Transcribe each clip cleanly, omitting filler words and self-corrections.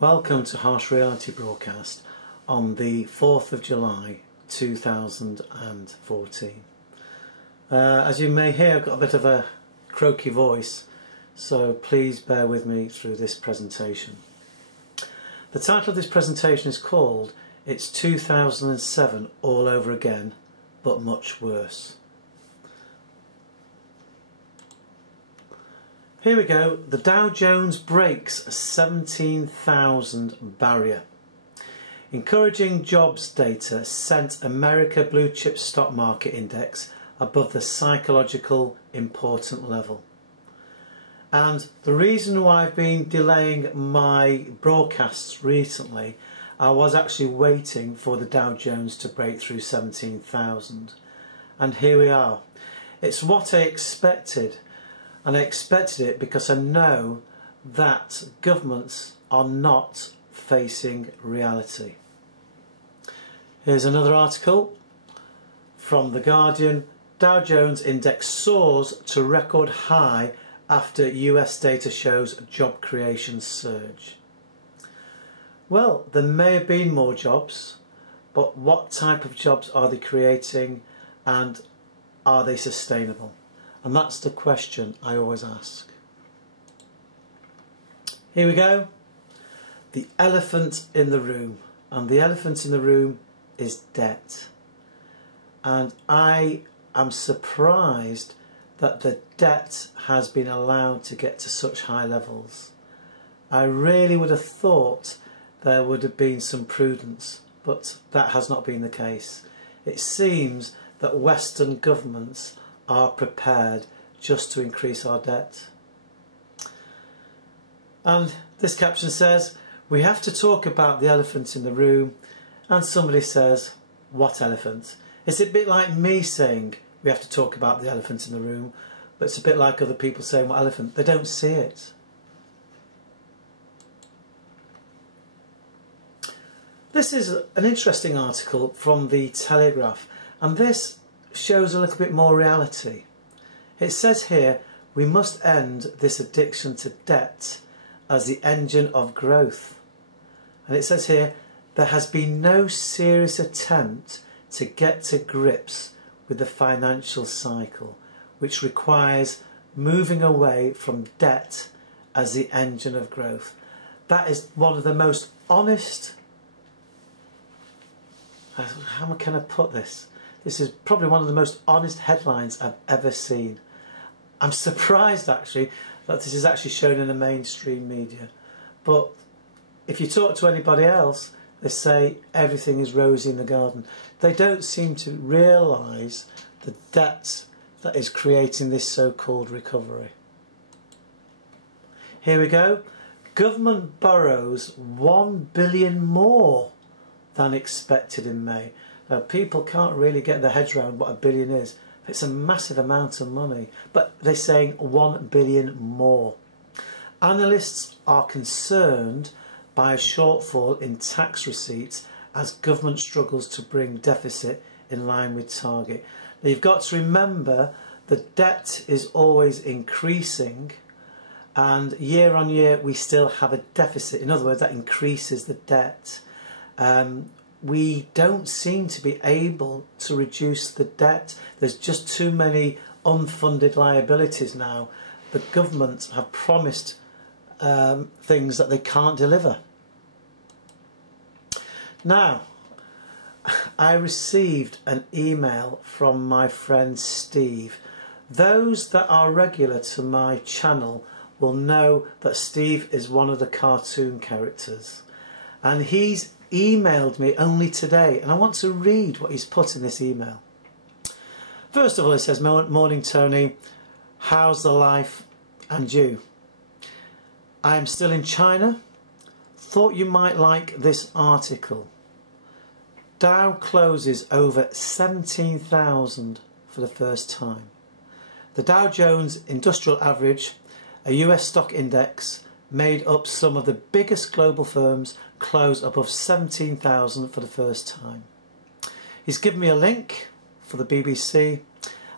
Welcome to Harsh Reality Broadcast on the 4th of July 2014. As you may hear, I've got a bit of a croaky voice, so please bear with me through this presentation. The title of this presentation is called "It's 2007 All Over Again, but Much Worse." Here we go. The Dow Jones breaks a 17,000 barrier. Encouraging jobs data sent America blue chip stock market index above the psychological important level. And the reason why I've been delaying my broadcasts recently, I was actually waiting for the Dow Jones to break through 17,000. And here we are. It's what I expected. And I expected it because I know that governments are not facing reality. Here's another article from The Guardian. Dow Jones index soars to record high after US data shows job creation surge. Well, there may have been more jobs, but what type of jobs are they creating and are they sustainable? And that's the question I always ask. Here we go. The elephant in the room. And the elephant in the room is debt. And I am surprised that the debt has been allowed to get to such high levels. I really would have thought there would have been some prudence, but that has not been the case. It seems that Western governments are prepared just to increase our debt. And this caption says, "We have to talk about the elephant in the room," and somebody says, "What elephant?" It's a bit like me saying we have to talk about the elephant in the room, but it's a bit like other people saying what elephant. They don't see it. This is an interesting article from the Telegraph, and this shows a little bit more reality. It says here, "We must end this addiction to debt as the engine of growth." And it says here, "There has been no serious attempt to get to grips with the financial cycle, which requires moving away from debt as the engine of growth." That is one of the most honest, how can I put this? This is probably one of the most honest headlines I've ever seen. I'm surprised actually that this is actually shown in the mainstream media. But if you talk to anybody else, they say everything is rosy in the garden. They don't seem to realise the debt that is creating this so-called recovery. Here we go. Government borrows $1 billion more than expected in May. Now, people can't really get their heads around what $1 billion is. It's a massive amount of money, but they're saying $1 billion more. Analysts are concerned by a shortfall in tax receipts as government struggles to bring deficit in line with target. Now, you've got to remember the debt is always increasing, and year on year we still have a deficit. In other words, that increases the debt. We don't seem to be able to reduce the debt. There's just too many unfunded liabilities now. The government have promised things that they can't deliver. Now, I received an email from my friend Steve. Those that are regular to my channel will know that Steve is one of the cartoon characters. And he's emailed me only today, and I want to read what he's put in this email. First of all, it says, "Morning Tony, how's the life and you? I am still in China. Thought you might like this article. Dow closes over 17,000 for the first time. The Dow Jones Industrial Average, a US stock index made up some of the biggest global firms, close above 17,000 for the first time." He's given me a link for the BBC,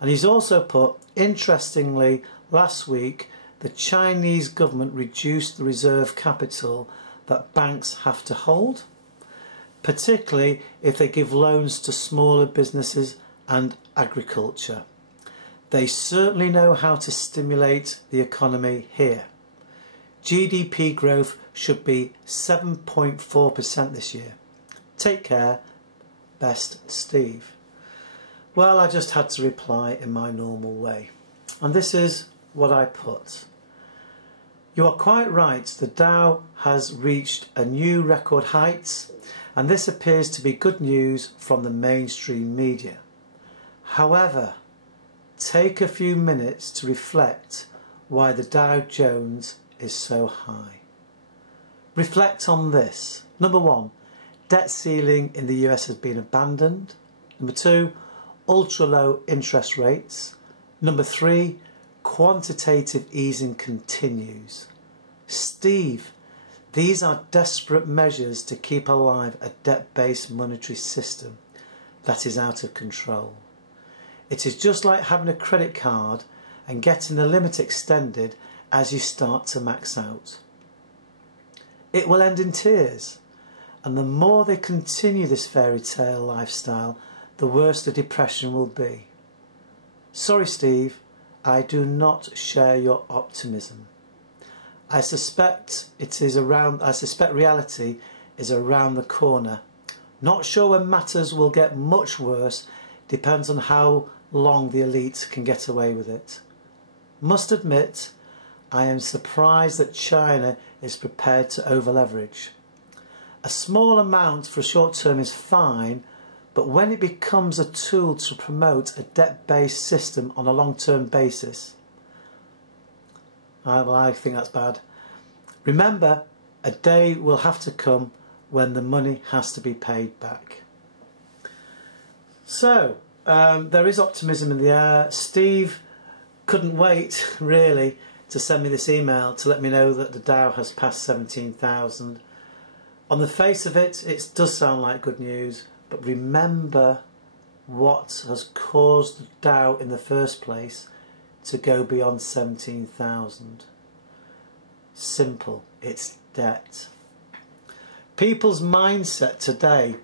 and he's also put, "Interestingly, last week the Chinese government reduced the reserve capital that banks have to hold, particularly if they give loans to smaller businesses and agriculture. They certainly know how to stimulate the economy here. GDP growth should be 7.4% this year. Take care. Best, Steve. Well, I just had to reply in my normal way. And this is what I put. You are quite right, the Dow has reached a new record heights, and this appears to be good news from the mainstream media. However, take a few minutes to reflect why the Dow Jones is so high. Reflect on this. Number one, debt ceiling in the US has been abandoned. Number two, ultra low interest rates. Number three, quantitative easing continues. Steve, these are desperate measures to keep alive a debt-based monetary system that is out of control. It is just like having a credit card and getting the limit extended as you start to max out. It will end in tears, and the more they continue this fairy tale lifestyle, the worse the depression will be. Sorry, Steve, I do not share your optimism. I suspect reality is around the corner. Not sure when matters will get much worse. Depends on how long the elite can get away with it. Must admit, I am surprised that China is prepared to over-leverage. A small amount for a short term is fine, but when it becomes a tool to promote a debt-based system on a long-term basis, I think that's bad. Remember, a day will have to come when the money has to be paid back. So, there is optimism in the air. Steve couldn't wait, really, to send me this email to let me know that the Dow has passed 17,000. On the face of it, it does sound like good news, but remember what has caused the Dow in the first place to go beyond 17,000. Simple, it's debt. People's mindset today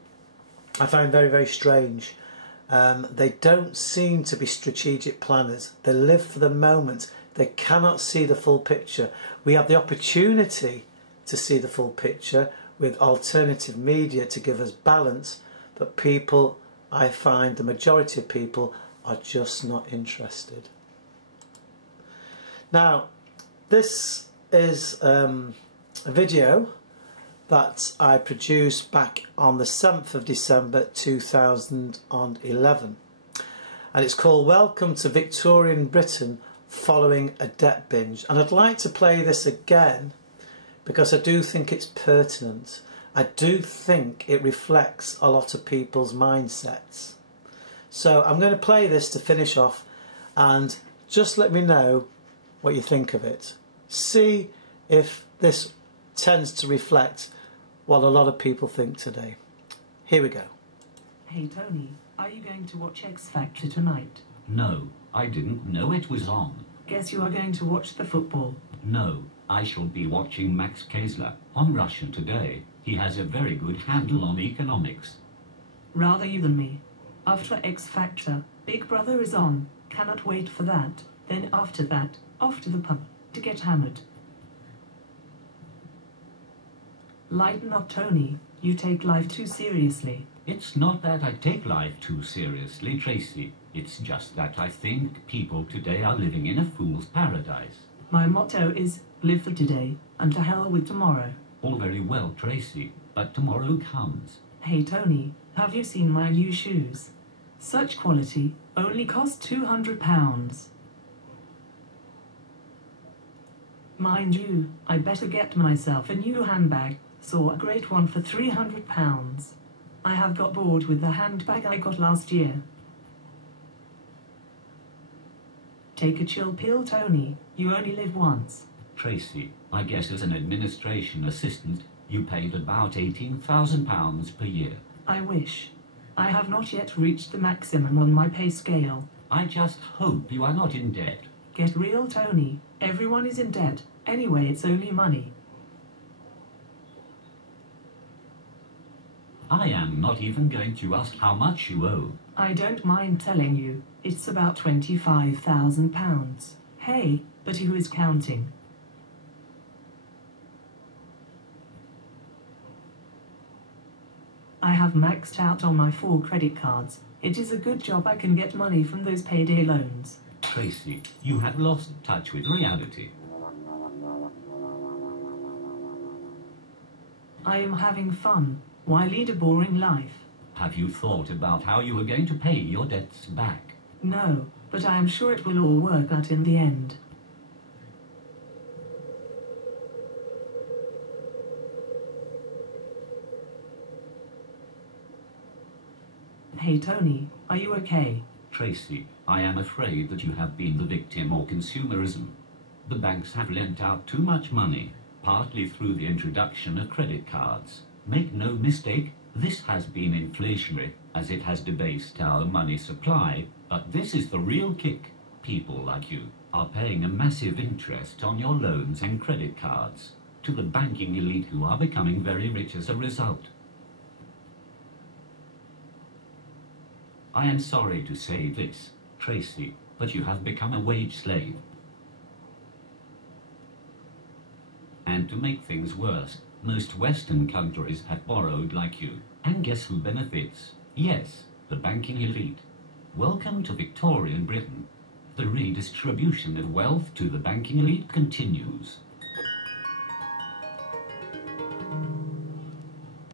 I find very, very strange. They don't seem to be strategic planners. They live for the moment. They cannot see the full picture. We have the opportunity to see the full picture with alternative media to give us balance, but people, I find the majority of people are just not interested. Now, this is a video that I produced back on the 7th of December 2011, and it's called Welcome to Victorian Britain Following a Debt Binge. And I'd like to play this again because I do think it's pertinent. I do think it reflects a lot of people's mindsets. So I'm going to play this to finish off, and just let me know what you think of it. See if this tends to reflect what a lot of people think today. Here we go. Hey Tony, are you going to watch X Factor tonight? No, I didn't know it was on. Guess you are going to watch the football. No, I shall be watching Max Kayser on Russia Today. He has a very good handle on economics. Rather you than me. After X Factor, Big Brother is on. Cannot wait for that. Then after that, off to the pub to get hammered. Lighten up, Tony. You take life too seriously. It's not that I take life too seriously, Tracy. It's just that I think people today are living in a fool's paradise. My motto is, live for today, and to hell with tomorrow. All very well, Tracy, but tomorrow comes. Hey Tony, have you seen my new shoes? Such quality, only cost £200. Mind you, I better get myself a new handbag. Saw a great one for £300. I have got bored with the handbag I got last year. Take a chill pill, Tony. You only live once. Tracy, I guess as an administration assistant, you paid about £18,000 per year. I wish. I have not yet reached the maximum on my pay scale. I just hope you are not in debt. Get real, Tony. Everyone is in debt. Anyway, it's only money. I am not even going to ask how much you owe. I don't mind telling you, it's about £25,000. Hey, but who is counting? I have maxed out on my 4 credit cards. It is a good job I can get money from those payday loans. Tracy, you have lost touch with reality. I am having fun. Why lead a boring life? Have you thought about how you are going to pay your debts back? No, but I am sure it will all work out in the end. Hey Tony, are you okay? Tracy, I am afraid that you have been the victim of consumerism. The banks have lent out too much money, partly through the introduction of credit cards. Make no mistake, this has been inflationary, as it has debased our money supply, but this is the real kick. People like you are paying a massive interest on your loans and credit cards to the banking elite, who are becoming very rich as a result. I am sorry to say this, Tracy, but you have become a wage slave. And to make things worse, most Western countries have borrowed like you. And guess who benefits? Yes, the banking elite. Welcome to Victorian Britain. The redistribution of wealth to the banking elite continues.